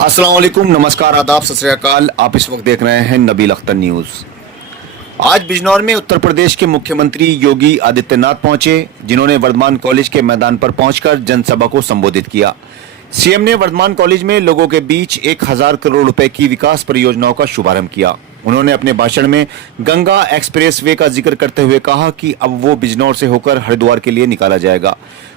अस्सलाम वालेकुम, नमस्कार, आदाब, सत श्री अकाल। आप इस वक्त देख रहे हैं नबील अख्तर न्यूज़। आज बिजनौर में उत्तर प्रदेश के मुख्यमंत्री योगी आदित्यनाथ पहुंचे, जिन्होंने वर्धमान कॉलेज के मैदान पर पहुंचकर जनसभा को संबोधित किया। सीएम ने वर्धमान कॉलेज में लोगों के बीच 1000 करोड़ रुपए की विकास परियोजनाओं का शुभारंभ किया। उन्होंने अपने भाषण में गंगा एक्सप्रेसवे का जिक्र करते हुए कहा कि अब वो बिजनौर से होकर हरिद्वार के लिए निकाला जाएगा।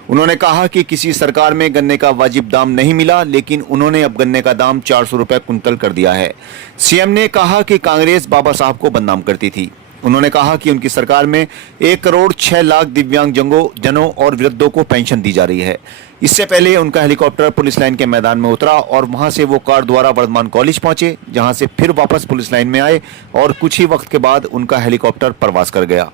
उन्होंने कहा कि किसी सरकार में गन्ने का वाजिब दाम नहीं मिला, लेकिन उन्होंने अब गन्ने का दाम 400 रुपए कुंतल कर दिया है। सीएम ने कहा कि कांग्रेस बाबा साहब को बदनाम करती थी। उन्होंने कहा कि उनकी सरकार में 1 करोड़ 6 लाख दिव्यांग जनों और वृद्धों को पेंशन दी जा रही है। इससे पहले उनका हेलीकॉप्टर पुलिस लाइन के मैदान में उतरा और वहां से वो कार द्वारा वर्धमान कॉलेज पहुंचे, जहां से फिर वापस पुलिस लाइन में आए और कुछ ही वक्त के बाद उनका हेलीकॉप्टर प्रवास कर गया।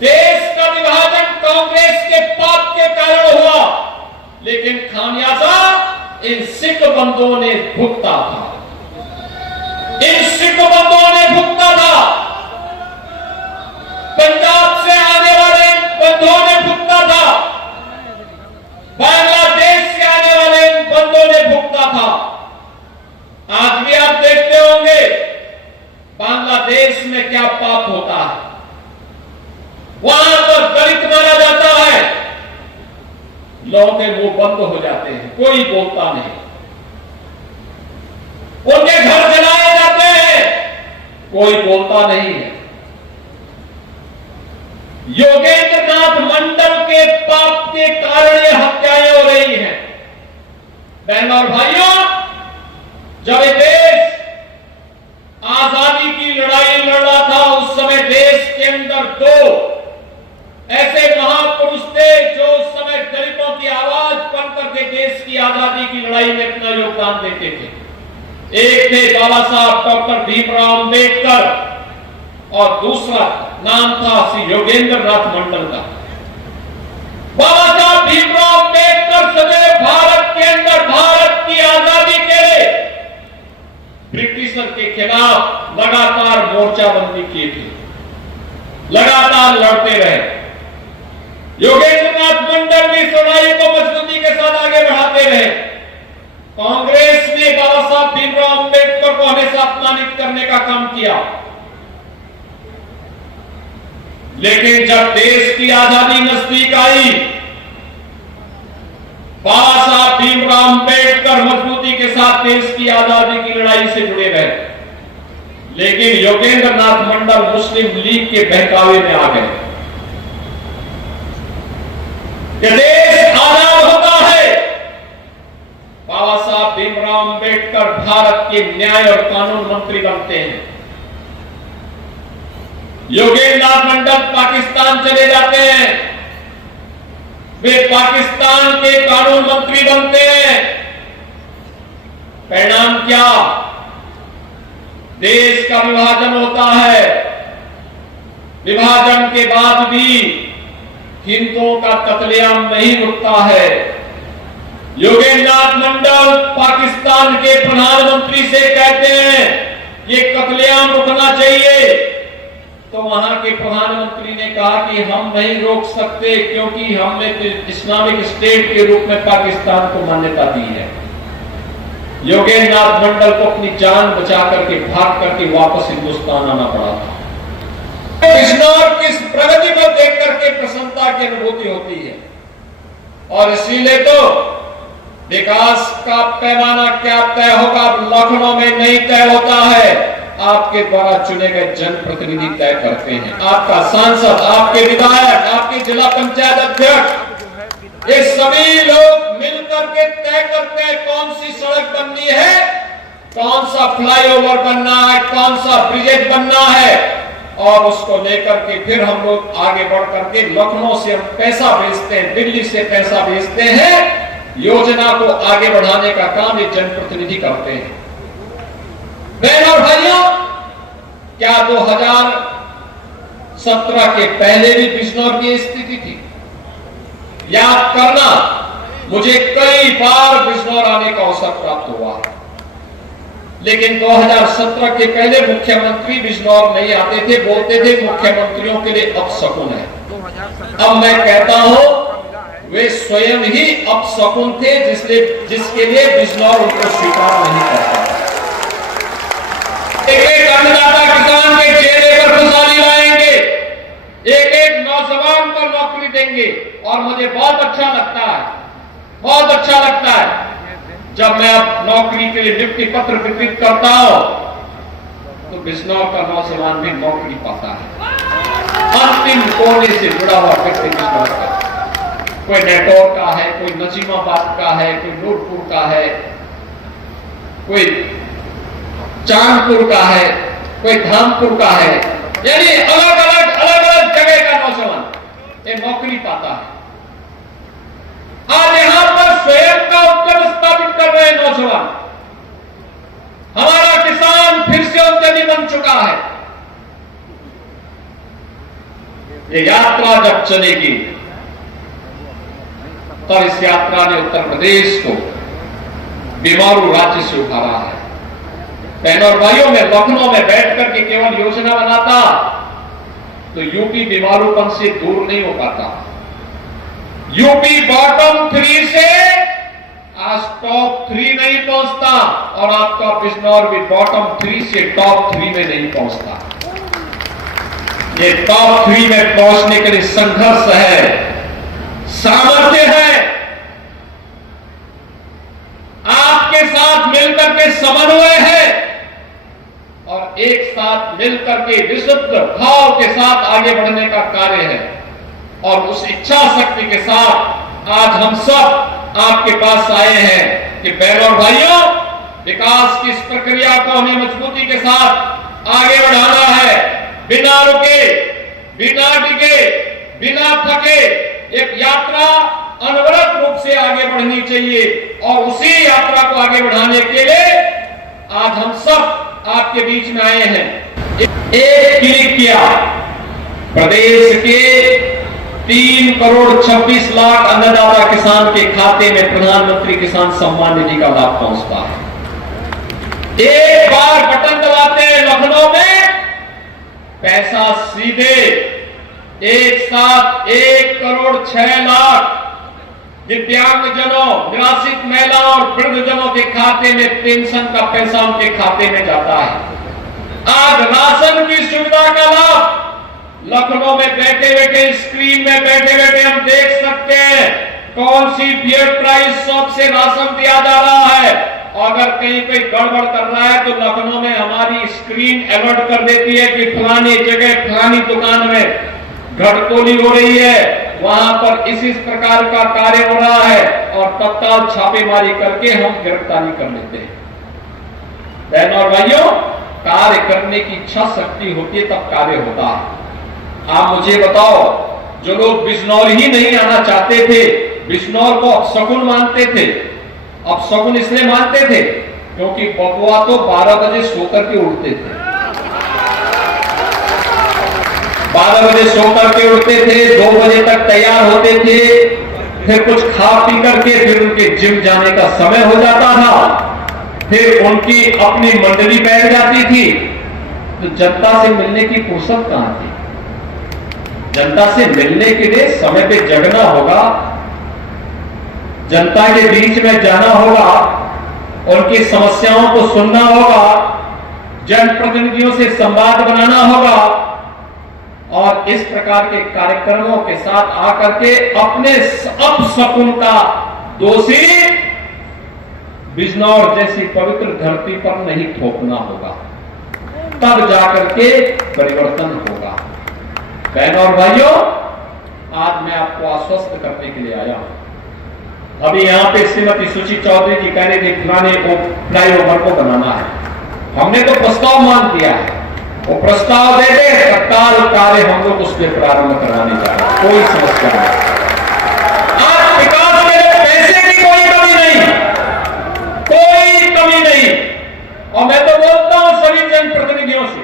देश का विभाजन कांग्रेस के पाप के कारण हुआ, लेकिन खामियाजा इन सिख बंधुओं ने भुगता था। इन सिख बंधुओं ने भुगता था। पंजाब से आने वाले बंधुओं ने भुगता था। बांग्लादेश से आने वाले बंधुओं ने भुगता था। आज भी आप देखते होंगे बांग्लादेश में क्या पाप होता है। वहां पर दलित मारा जाता है, लोगों के मुंह बंद हो जाते हैं, कोई बोलता नहीं। उनके घर जलाए जाते हैं, कोई बोलता नहीं है। योगेंद्र नाथ मंडल के पाप के कारण ये हत्याएं हो रही हैं। बहनों और भाइयों, जब ये देश आजादी की लड़ाई लड़ रहा था, उस समय देश के अंदर 2 ऐसे महापुरुष थे जो उस समय दलितों की आवाज बनकर के देश की आजादी की लड़ाई में अपना योगदान देते थे। एक थे बाबा साहब डॉक्टर भीमराव अंबेडकर और दूसरा नाम था श्री योगेंद्र नाथ मंडल का। बाबा साहब भीमराव अंबेडकर सदैव भारत के अंदर भारत की आजादी के लिए ब्रिटिशर के खिलाफ लगातार मोर्चाबंदी की थी, लगातार लड़ते रहे। योगेंद्र नाथ मंडल भी इस लड़ाई को मजबूती के साथ आगे बढ़ाते रहे। कांग्रेस ने बाबा साहब भीमराव अंबेडकर को हमेशा अपमानित करने का काम किया, लेकिन जब देश की आजादी नजदीक आई, बाबा साहब भीमराव अंबेडकर मजबूती के साथ देश की आजादी की लड़ाई से जुड़े रहे। लेकिन योगेंद्र नाथ मंडल मुस्लिम लीग के बहकावे में आ गए। देश आजाद होता है, बाबा साहब भीमराव अंबेडकर भारत के न्याय और कानून मंत्री बनते हैं। योगेंद्र नाथ मंडल पाकिस्तान चले जाते हैं, वे पाकिस्तान के कानून मंत्री बनते हैं। परिणाम क्या? देश का विभाजन होता है। विभाजन के बाद भी हिंदुओं का कत्लेआम नहीं रुकता है। योगेंद्र नाथ मंडल पाकिस्तान के प्रधानमंत्री से कहते हैं ये कत्लेआम रुकना चाहिए, तो वहां के प्रधानमंत्री ने कहा कि हम नहीं रोक सकते, क्योंकि हमने इस्लामिक स्टेट के रूप में पाकिस्तान को मान्यता दी है। योगेंद्र नाथ मंडल को अपनी जान बचा करके भाग करके वापस हिंदुस्तान आना पड़ा था। बिजनौर की प्रगति को देख करके प्रसन्नता की अनुभूति होती है, और इसीलिए तो विकास का पैमाना क्या तय होगा लखनऊ में नहीं तय होता है, आपके द्वारा चुने गए जनप्रतिनिधि तय करते हैं। आपका सांसद, आपके विधायक, आपके जिला पंचायत अध्यक्ष, ये सभी लोग मिलकर के तय करते हैं कौन सी सड़क बननी है, कौन सा फ्लाईओवर बनना है, कौन सा ब्रिज बनना है, और उसको लेकर के फिर हम लोग आगे बढ़ करके लखनऊ से हम पैसा भेजते हैं, दिल्ली से पैसा भेजते हैं, योजना को आगे बढ़ाने का काम ये जनप्रतिनिधि करते हैं। बहनों और भाइयों, क्या 2017 के पहले भी बिजनौर की स्थिति थी? याद करना, मुझे कई बार बिजनौर आने का अवसर प्राप्त हुआ, लेकिन 2017 के पहले मुख्यमंत्री बिजनौर नहीं आते थे, बोलते थे मुख्यमंत्रियों के लिए अपशकुन है। अब मैं कहता हूं वे स्वयं ही अपशकुन थे, जिसके लिए बिजनौर उनको स्वीकार नहीं करता। एक एक अन्नदाता किसान के चेहरे पर खुशहाली लाएंगे, एक एक नौजवान को नौकरी देंगे। और मुझे बहुत अच्छा लगता है, बहुत अच्छा लगता है जब मैं अब नौकरी के लिए नियुक्ति पत्र वितरित करता हूं तो बिजनौर का नौजवान भी नौकरी पाता है। अंतिम कोने से जुड़ा हुआ व्यक्ति बिजनौर का, कोई नेटौर का है, कोई नजीमाबाद का है, कोई नूरपुर का है, कोई चांदपुर का है, कोई धामपुर का है, यानी अलग अलग जगह का नौजवान ये नौकरी पाता है। आज यहां पर स्वयं का उत्तर स्थापित कर रहे नौजवान, हमारा किसान फिर से उद्यमी बन चुका है। ये यात्रा जब चलेगी तब इस यात्रा ने उत्तर प्रदेश को बीमारू राज्य से उभारा है। बहनों और भाइयों, में लखनऊ में बैठ करके केवल योजना बनाता तो यूपी बीमारूपन से दूर नहीं हो पाता। यूपी बॉटम 3 से आज टॉप 3 नहीं पहुंचता, और आपका बिजनौर भी बॉटम 3 से टॉप 3 में नहीं पहुंचता। ये टॉप 3 में पहुंचने के लिए संघर्ष है, सामर्थ्य है, आपके साथ मिलकर के समन्वय है, और एक साथ मिलकर के विशुद्ध भाव के साथ आगे बढ़ने का कार्य है। और उस इच्छा शक्ति के साथ आज हम सब आपके पास आए हैं कि बहनों और भाइयों, विकास की इस प्रक्रिया को हमें मजबूती के साथ आगे बढ़ाना है। बिना रुके, बिना डिगे, बिना थके एक यात्रा अनवरत रूप से आगे बढ़नी चाहिए। और उसी यात्रा को आगे बढ़ाने के लिए आज हम सब आपके बीच में आए हैं। एक क्लिक किया, प्रदेश के 3 करोड़ 26 लाख अन्नदाता किसान के खाते में प्रधानमंत्री किसान सम्मान निधि का लाभ पहुंचता है। एक बार बटन दबाते हैं लखनऊ में, पैसा सीधे एक साथ 1 करोड़ 6 लाख दिव्यांगजनों, निराश्रित महिलाओं और वृद्धजनों के खाते में पेंशन का पैसा उनके खाते में जाता है। आज राशन की सुविधा का लाभ लखनऊ में बैठे बैठे, स्क्रीन में बैठे बैठे हम देख सकते हैं कौन सी फेयर प्राइस शॉप से राशन दिया जा रहा है। अगर कहीं कोई गड़बड़ कर रहा है तो लखनऊ में हमारी स्क्रीन अलर्ट कर देती है कि फलानी जगह फलानी दुकान में घटतोली हो रही है, वहां पर इस प्रकार का कार्य हो रहा है, और तत्काल छापेमारी करके हम गिरफ्तारी कर लेते हैं। बहनों और भाइयों, कार्य करने की इच्छा शक्ति होती है तब कार्य होता है। आप मुझे बताओ, जो लोग बिजनौर ही नहीं आना चाहते थे, बिजनौर को अपशकुन मानते थे, अपशकुन इसलिए मानते थे क्योंकि बबुआ तो 12 बजे सोकर के उठते थे, 12 बजे सोकर के उठते थे, 2 बजे तक तैयार होते थे, फिर कुछ खा पी करके फिर उनके जिम जाने का समय हो जाता था, फिर उनकी अपनी मंडली बैठ जाती थी। तो जनता से मिलने की फुर्सत कहां थी? जनता से मिलने के लिए समय पे जगना होगा, जनता के बीच में जाना होगा, उनकी समस्याओं को सुनना होगा, जनप्रतिनिधियों से संवाद बनाना होगा, और इस प्रकार के कार्यक्रमों के साथ आकर के अपने अपशकुन का दोषी बिजनौर जैसी पवित्र धरती पर नहीं थोपना होगा, तब जाकर के परिवर्तन होगा। बहनों और भाइयों, आज मैं आपको आश्वस्त करने के लिए आया हूं। अभी यहां पे श्रीमती सुची चौधरी जी कह रहे थे पुराने को फ्लाईओवर को बनाना है, हमने तो प्रस्ताव मान दिया है, वो प्रस्ताव दे दे, तत्काल कार्य हम लोग उस पर प्रारंभ कराने जा रहे हैं, कोई समस्या नहीं। आज विकास के पैसे की कोई कमी नहीं, कोई कमी नहीं। और मैं तो बोलता हूं सभी जनप्रतिनिधियों से,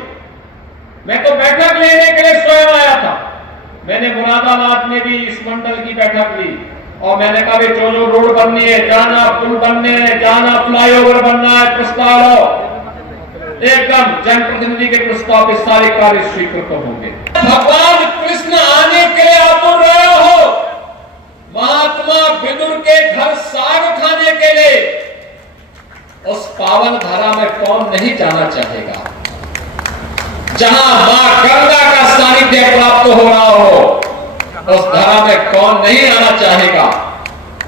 मैं तो बैठक लेने के लिए स्वयं आया था, मैंने मुरादाबाद में भी इस मंडल की बैठक ली, और मैंने कहा जो रोड बननी है, जाना पुल बनने हैं, जाना फ्लाईओवर बनना है, प्रस्ताव एकदम जनप्रतिनिधि के प्रस्ताव पे सारे कार्य स्वीकृत होंगे। भगवान कृष्ण आने के लिए आतुर रहे हो, महात्मा विदुर के घर साग खाने के लिए उस पावन धारा में कौन नहीं जाना चाहेगा, जहां मां गंगा का सानिध्य प्राप्त हो रहा हो, उस धारा में कौन नहीं आना चाहेगा।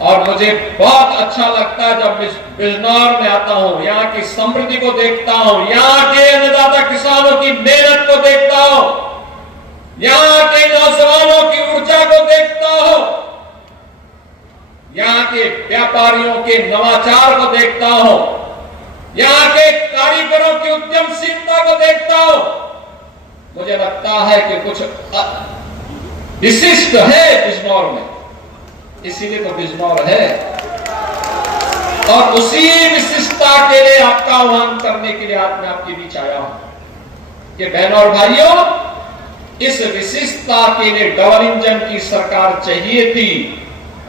और मुझे बहुत अच्छा लगता है जब बिजनौर में आता हूं, यहाँ की समृद्धि को देखता हूं, यहाँ के अन्नदाता किसानों की मेहनत को देखता हूं, यहाँ के नौजवानों की ऊर्जा को देखता हूं, यहाँ के व्यापारियों के नवाचार को देखता हूं, यहाँ के कारीगरों की उद्यमशीलता को देखता हूं। मुझे लगता है कि कुछ विशिष्ट है बिजनौर में, इसीलिए तो बिजनौर है। और उसी विशिष्टता के लिए आपका आह्वान करने के लिए आज मैं आपके बीच आया हूं कि बहनों और भाइयों, इस विशिष्टता के लिए डबल इंजन की सरकार चाहिए थी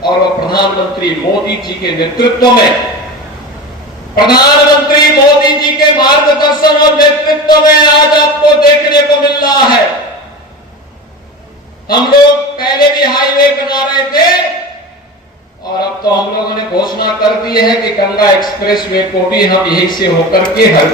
और वह प्रधानमंत्री मोदी जी के नेतृत्व में, प्रधानमंत्री मोदी जी के मार्गदर्शन और नेतृत्व में आज आपको देखने को मिल रहा है। हम लोग पहले भी हाईवे बना रहे थे और अब तो हम लोगों ने घोषणा कर दी है कि गंगा एक्सप्रेसवे को भी हम यहीं से होकर के हर